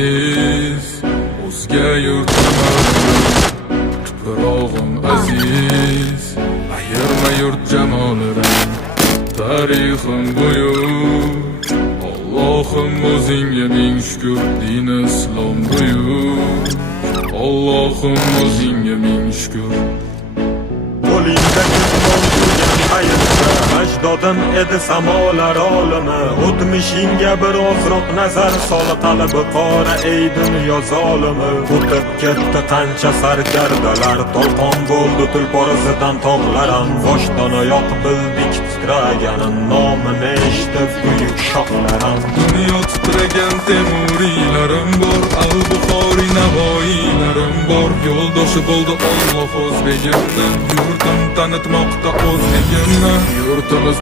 aziz, o'zga yurtman tuprog'im aziz. Ayirma yurt jamolidan, tarixim buyuk. Allohim o'zingga ming shukr, din islom buyuk. Allohim o'zingga ming shukr. Qo'lingda ketmon turgan hayotda ajdodim edi samolar olimi. O'tmishingga bir ozroq nazar sol, qalbi qora ey dunyo zolimi. O'tib ketdi qancha sarkardalar, to'lqon bo'ldi tulporasidan tog'larim. Boshdan oyoq bildik titraganin, nomini eshitib buyuk shohlarim. Dunyo titragan temuriylarim bor, al-Buxoriy navoiylarim bor. Yo'ldoshi bo'ldi Alloh o'z begimni, yurtim tanitmoqda o'zligimni. Yurtimiz